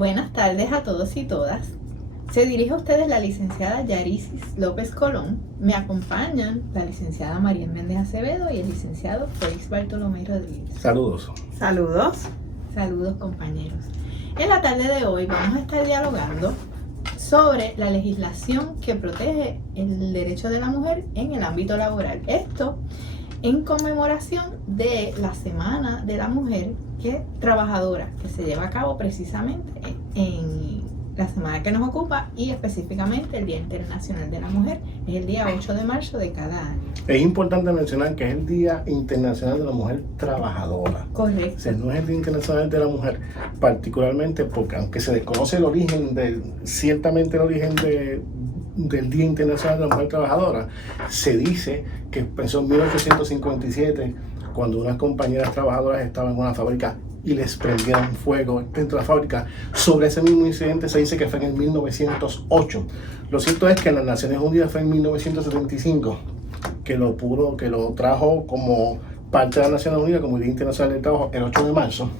Buenas tardes a todos y todas. Se dirige a ustedes la licenciada Yarisis López Colón. Me acompañan la licenciada María Méndez Acevedo y el licenciado Félix Bartolomé Rodríguez. Saludos. Saludos. Saludos, compañeros. En la tarde de hoy vamos a estar dialogando sobre la legislación que protege el derecho de la mujer en el ámbito laboral. Esto en conmemoración de la Semana de la Mujer Trabajadora, que se lleva a cabo precisamente en la semana que nos ocupa y específicamente el Día Internacional de la Mujer. Es el día 8 de marzo de cada año. Es importante mencionar que es el Día Internacional de la Mujer Trabajadora. Correcto. O sea, no es el Día Internacional de la Mujer, particularmente porque aunque se desconoce el origen ciertamente el origen del Día Internacional de la Mujer Trabajadora, se dice que empezó en 1857, cuando unas compañeras trabajadoras estaban en una fábrica y les prendieron fuego dentro de la fábrica. Sobre ese mismo incidente se dice que fue en el 1908. Lo cierto es que en las Naciones Unidas fue en 1975 que lo trajo como parte de las Naciones Unidas como Día Internacional del Trabajo el 8 de marzo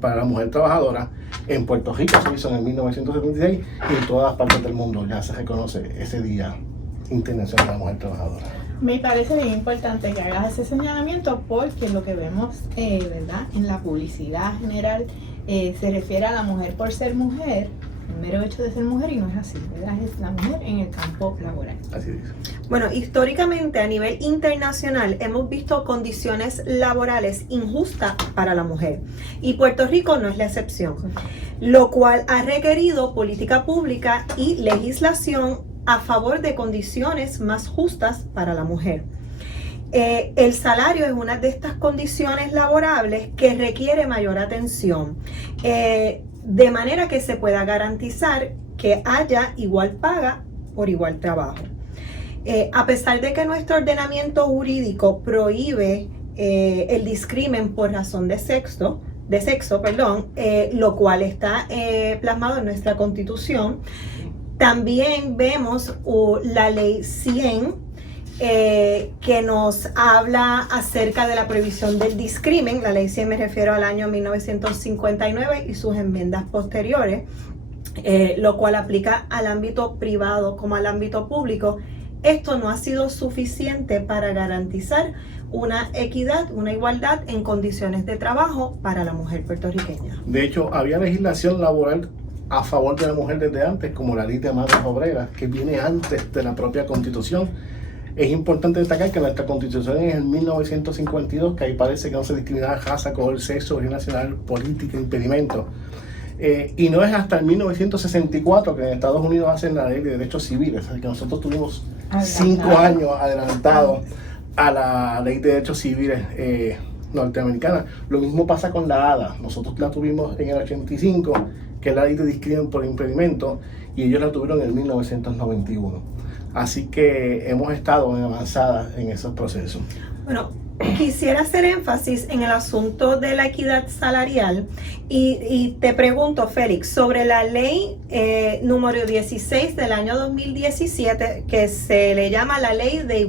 para la mujer trabajadora. En Puerto Rico se hizo en el 1976 y en todas partes del mundo ya se reconoce ese Día Internacional de la Mujer Trabajadora. Me parece bien importante que hagas ese señalamiento porque lo que vemos ¿verdad? En la publicidad general se refiere a la mujer por ser mujer, el mero hecho de ser mujer, y no es así, ¿verdad? Es la mujer en el campo laboral. Así es. Bueno, históricamente a nivel internacional hemos visto condiciones laborales injustas para la mujer y Puerto Rico no es la excepción, lo cual ha requerido política pública y legislación a favor de condiciones más justas para la mujer. El salario es una de estas condiciones laborables que requiere mayor atención, de manera que se pueda garantizar que haya igual paga por igual trabajo. A pesar de que nuestro ordenamiento jurídico prohíbe el discrimen por razón de sexo, lo cual está plasmado en nuestra Constitución. También vemos la ley 100 que nos habla acerca de la prohibición del discrimen. La ley 100 me refiero al año 1959 y sus enmiendas posteriores, lo cual aplica al ámbito privado como al ámbito público. Esto no ha sido suficiente para garantizar una equidad, una igualdad en condiciones de trabajo para la mujer puertorriqueña. De hecho, había legislación laboral a favor de la mujer desde antes, como la ley de madres obreras, que viene antes de la propia Constitución. Es importante destacar que nuestra Constitución es en 1952, que ahí parece que no se discriminaba raza, color, sexo, origen nacional, política, impedimento. Y no es hasta el 1964 que en Estados Unidos hacen la ley de derechos civiles, así que nosotros tuvimos 5 años adelantados a la ley de derechos civiles norteamericana. Lo mismo pasa con la ADA. Nosotros la tuvimos en el 85, que es la ley de discriminación por impedimento, y ellos la tuvieron en el 1991. Así que hemos estado en avanzada en esos procesos. Bueno, quisiera hacer énfasis en el asunto de la equidad salarial y te pregunto, Félix, sobre la ley número 16 del año 2017, que se le llama la ley de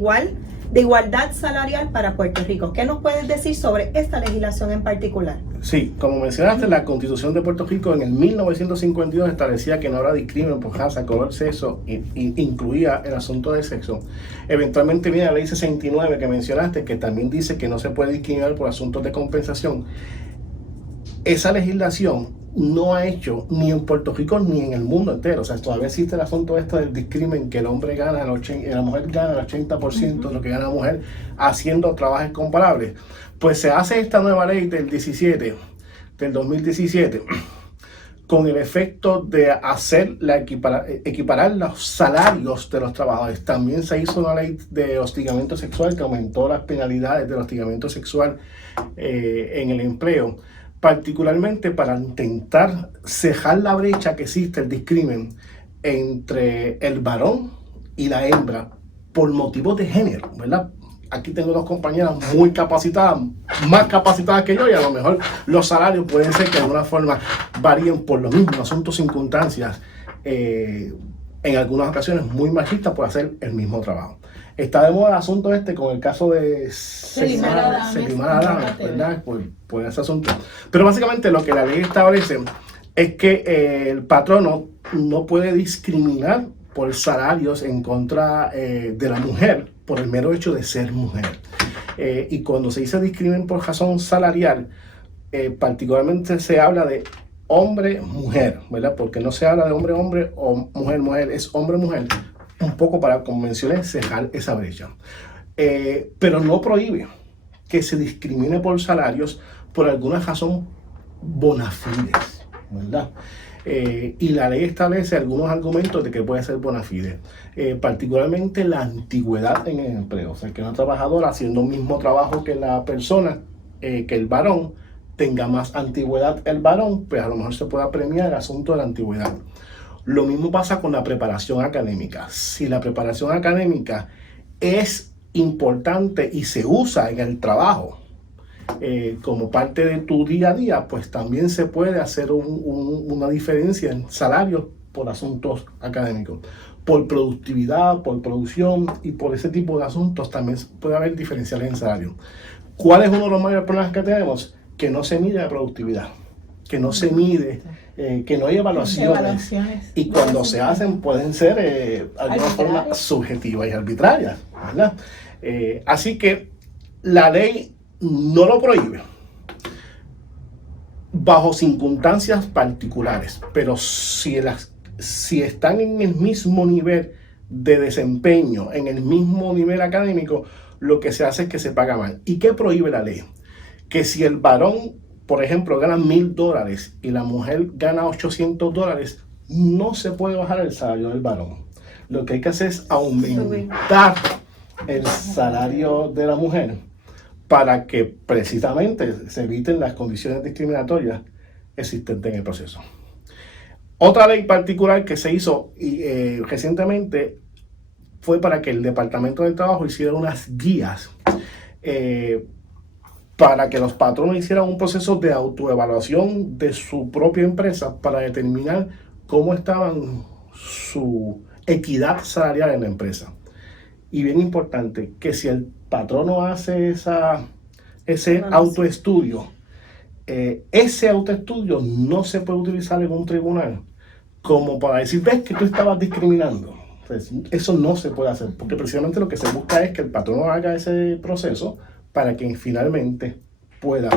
igualdad salarial para Puerto Rico. ¿Qué nos puedes decir sobre esta legislación en particular? Sí, como mencionaste, la Constitución de Puerto Rico en el 1952 establecía que no habrá discriminación por raza, color, sexo, incluía el asunto del sexo. Eventualmente viene la ley 69 que mencionaste, que también dice que no se puede discriminar por asuntos de compensación. Esa legislación no ha hecho ni en Puerto Rico ni en el mundo entero. O sea, todavía existe el asunto del discrimen, que el hombre gana la mujer gana el 80% de lo que gana la mujer haciendo trabajos comparables. Pues se hace esta nueva ley del 2017 con el efecto de hacer equiparar los salarios de los trabajadores. También se hizo una ley de hostigamiento sexual que aumentó las penalidades del hostigamiento sexual en el empleo, particularmente para intentar cejar la brecha que existe, el discrimen entre el varón y la hembra por motivos de género, ¿verdad? Aquí tengo dos compañeras muy capacitadas, más capacitadas que yo, y a lo mejor los salarios pueden ser que de alguna forma varíen por los mismos asuntos, circunstancias, en algunas ocasiones muy machistas por hacer el mismo trabajo. Está de moda el asunto con el caso de Selimar Adames, ¿verdad? Por ese asunto. Pero básicamente lo que la ley establece es que el patrono no puede discriminar por salarios en contra de la mujer por el mero hecho de ser mujer. Y cuando se dice discrimen por razón salarial, particularmente se habla de hombre-mujer, ¿verdad? Porque no se habla de hombre-hombre o mujer-mujer, es hombre-mujer, un poco para, como mencioné, cerrar esa brecha. Pero no prohíbe que se discrimine por salarios por alguna razón bona fides, ¿verdad? Y la ley establece algunos argumentos de que puede ser bona fide, particularmente la antigüedad en el empleo, o sea, que una trabajadora haciendo el mismo trabajo que la persona, que el varón, tenga más antigüedad el varón, pues a lo mejor se pueda premiar el asunto de la antigüedad. Lo mismo pasa con la preparación académica. Si la preparación académica es importante y se usa en el trabajo, como parte de tu día a día, pues también se puede hacer una diferencia en salarios por asuntos académicos. Por productividad, por producción y por ese tipo de asuntos también puede haber diferenciales en salario. ¿Cuál es uno de los mayores problemas que tenemos? Que no se mide la productividad, que no se mide, que no hay evaluaciones. Y cuando se hacen pueden ser de alguna forma subjetivas y arbitrarias, ¿verdad? Así que la ley no lo prohíbe bajo circunstancias particulares, pero si están en el mismo nivel de desempeño, en el mismo nivel académico, lo que se hace es que se paga mal. ¿Y qué prohíbe la ley? Que si el varón, por ejemplo, gana $1,000 y la mujer gana $800, no se puede bajar el salario del varón. Lo que hay que hacer es aumentar el salario de la mujer para que precisamente se eviten las condiciones discriminatorias existentes en el proceso. Otra ley particular que se hizo recientemente fue para que el Departamento del Trabajo hiciera unas guías para que los patronos hicieran un proceso de autoevaluación de su propia empresa para determinar cómo estaban su equidad salarial en la empresa. Y bien importante, que si el patrono hace ese autoestudio, ese autoestudio no se puede utilizar en un tribunal como para decir, ves que tú estabas discriminando. Entonces, eso no se puede hacer, porque precisamente lo que se busca es que el patrono haga ese proceso para que finalmente pueda.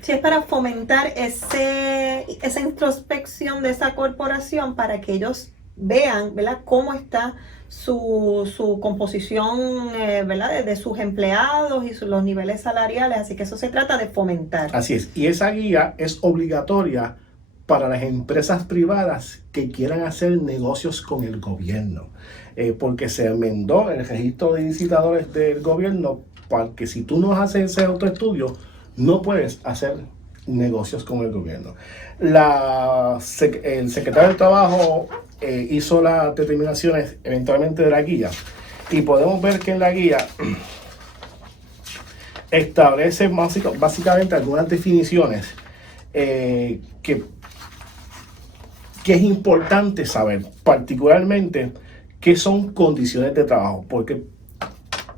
Sí, es para fomentar esa introspección de esa corporación para que ellos vean, ¿verdad?, cómo está su composición, ¿verdad?, de sus empleados y los niveles salariales. Así que eso se trata de fomentar. Así es. Y esa guía es obligatoria para las empresas privadas que quieran hacer negocios con el gobierno. Porque se enmendó el registro de licitadores del gobierno, porque si tú no haces ese autoestudio, no puedes hacer negocios con el gobierno. El secretario del Trabajo hizo las determinaciones eventualmente de la guía, y podemos ver que en la guía establece básicamente algunas definiciones que es importante saber, particularmente qué son condiciones de trabajo, porque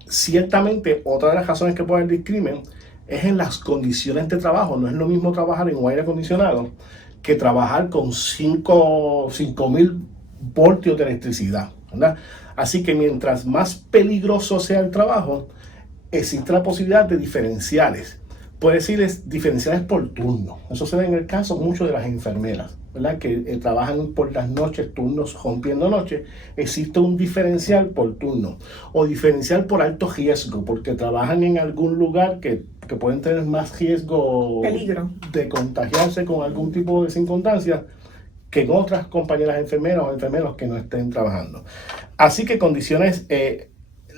ciertamente otra de las razones que puede haber discrimen es en las condiciones de trabajo. No es lo mismo trabajar en un aire acondicionado que trabajar con 5.000 voltios de electricidad, ¿verdad? Así que mientras más peligroso sea el trabajo, existe la posibilidad de diferenciales. Puede decirles diferenciales por turno. Eso se da en el caso mucho de las enfermeras, ¿verdad?, que trabajan por las noches, turnos rompiendo noches. Existe un diferencial por turno o diferencial por alto riesgo, porque trabajan en algún lugar que pueden tener más peligro de contagiarse con algún tipo de circunstancia que en otras compañeras enfermeras o enfermeros que no estén trabajando. Así que condiciones,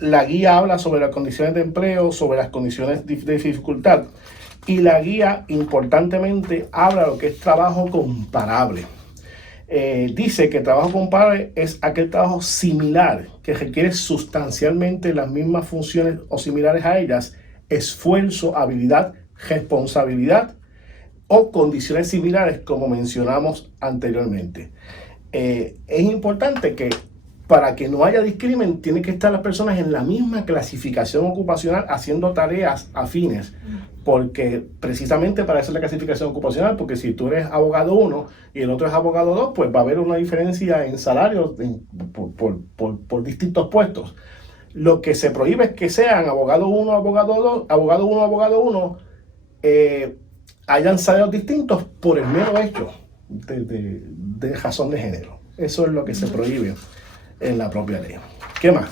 la guía habla sobre las condiciones de empleo, sobre las condiciones de dificultad, y la guía importantemente habla de lo que es trabajo comparable. Dice que trabajo comparable es aquel trabajo similar que requiere sustancialmente las mismas funciones o similares a ellas, esfuerzo, habilidad, responsabilidad o condiciones similares como mencionamos anteriormente. Es importante que para que no haya discrimen, tienen que estar las personas en la misma clasificación ocupacional haciendo tareas afines. Porque precisamente para eso es la clasificación ocupacional, porque si tú eres abogado 1 y el otro es abogado 2, pues va a haber una diferencia en salarios por distintos puestos. Lo que se prohíbe es que sean abogado 1, abogado 2, abogado 1, abogado 1, hayan salarios distintos por el mero hecho de razón de género. Eso es lo que se prohíbe en la propia ley. ¿Qué más?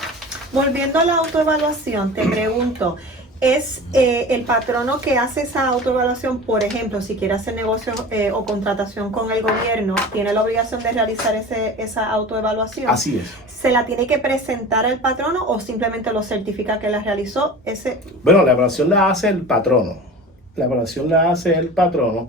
Volviendo a la autoevaluación, te pregunto, ¿es el patrono que hace esa autoevaluación, por ejemplo, si quiere hacer negocio o contratación con el gobierno, tiene la obligación de realizar esa autoevaluación? Así es. ¿Se la tiene que presentar al patrono o simplemente lo certifica que la realizó? Bueno, la evaluación la hace el patrono. La evaluación la hace el patrono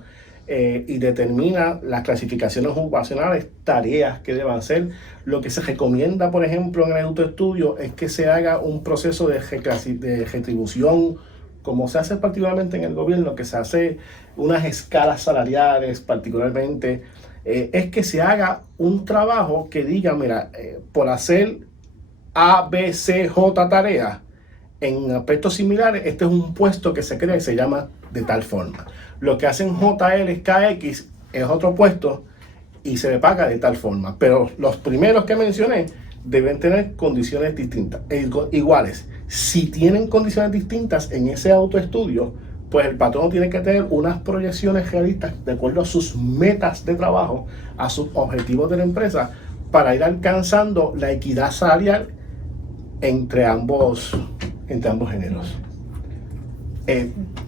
y determina las clasificaciones ocupacionales, tareas que deban hacer. Lo que se recomienda, por ejemplo, en el autoestudio es que se haga un proceso de retribución, como se hace particularmente en el gobierno, que se hace unas escalas salariales particularmente, es que se haga un trabajo que diga, mira, por hacer A, B, C, J tareas, en aspectos similares, este es un puesto que se crea y se llama de tal forma. Lo que hacen JL, KX es otro puesto y se le paga de tal forma. Pero los primeros que mencioné deben tener condiciones distintas, iguales. Si tienen condiciones distintas en ese autoestudio, pues el patrono tiene que tener unas proyecciones realistas de acuerdo a sus metas de trabajo, a sus objetivos de la empresa, para ir alcanzando la equidad salarial entre ambos géneros.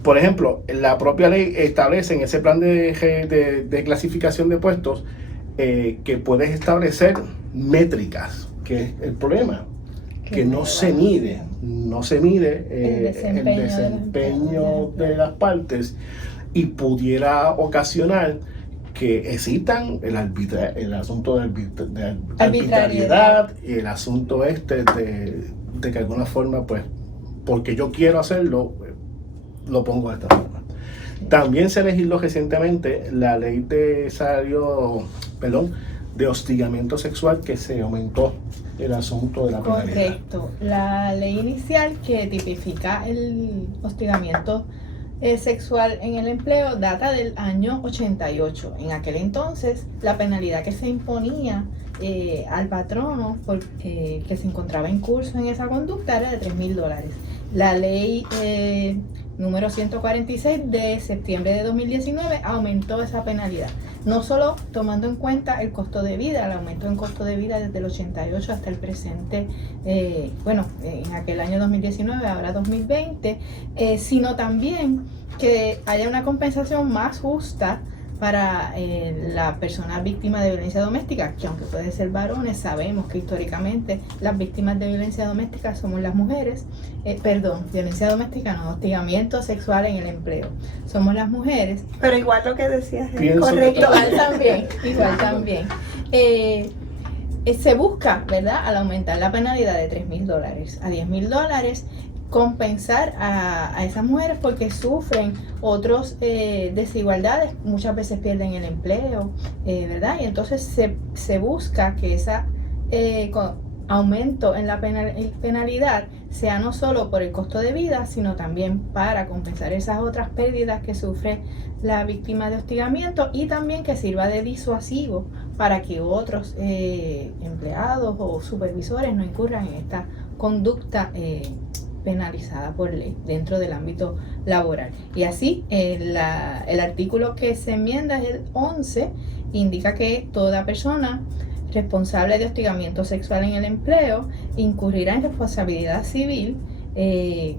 Por ejemplo, la propia ley establece en ese plan de clasificación de puestos que puedes establecer métricas, que es el problema, que no se mide el desempeño de las partes y pudiera ocasionar que existan el asunto de arbitrariedad y el asunto de que de alguna forma, pues, porque yo quiero hacerlo, lo pongo de esta forma. También se legisló recientemente la ley de de hostigamiento sexual, que se aumentó el asunto de la penalidad. Correcto. La ley inicial que tipifica el hostigamiento sexual en el empleo data del año 88. En aquel entonces, la penalidad que se imponía al patrono que se encontraba en curso en esa conducta era de $3,000. La ley número 146 de septiembre de 2019 aumentó esa penalidad, no solo tomando en cuenta el costo de vida, el aumento en costo de vida desde el 88 hasta el presente, en aquel año 2019, ahora 2020, sino también que haya una compensación más justa para la persona víctima de violencia doméstica, que aunque puede ser varones, sabemos que históricamente las víctimas de violencia doméstica somos las mujeres, violencia doméstica no, hostigamiento sexual en el empleo, somos las mujeres. Pero igual lo que decías es Pienso correcto. Igual también. Se busca, ¿verdad?, al aumentar la penalidad de $3,000 a $10,000, compensar a esas mujeres porque sufren otras desigualdades, muchas veces pierden el empleo, ¿verdad? Y entonces se busca que ese aumento en la penalidad sea no solo por el costo de vida, sino también para compensar esas otras pérdidas que sufre la víctima de hostigamiento, y también que sirva de disuasivo para que otros empleados o supervisores no incurran en esta conducta penalizada por ley dentro del ámbito laboral. Y así el artículo que se enmienda es el 11, indica que toda persona responsable de hostigamiento sexual en el empleo incurrirá en responsabilidad civil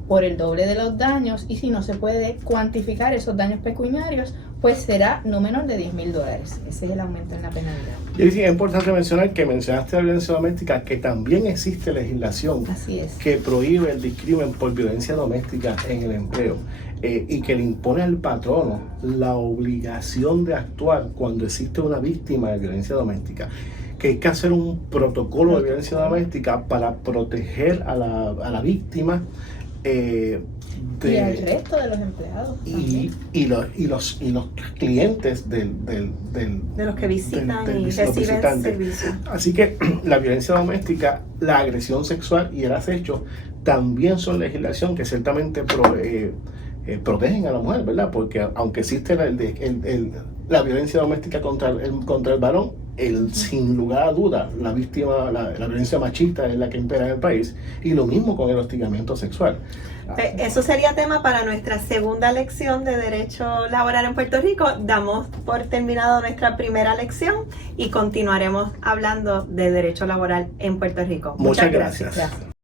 por el doble de los daños, y si no se puede cuantificar esos daños pecuniarios, pues será no menor de $10,000. Ese es el aumento en la penalidad. Y es importante mencionar que mencionaste la violencia doméstica, que también existe legislación que prohíbe el discrimen por violencia doméstica en el empleo y que le impone al patrono la obligación de actuar cuando existe una víctima de violencia doméstica, que hay que hacer un protocolo de violencia doméstica para proteger a la víctima Y al resto de los empleados también. y los clientes De los que visitan del y los reciben visitantes. servicios. Así que la violencia doméstica, la agresión sexual y el acecho también son legislación que ciertamente protegen a la mujer, ¿verdad? Porque aunque existe la violencia doméstica contra el varón, sin lugar a duda, la violencia machista es la que impera en el país, y lo mismo con el hostigamiento sexual. Eso sería tema para nuestra segunda lección de Derecho Laboral en Puerto Rico. Damos por terminado nuestra primera lección y continuaremos hablando de Derecho Laboral en Puerto Rico. Muchas gracias.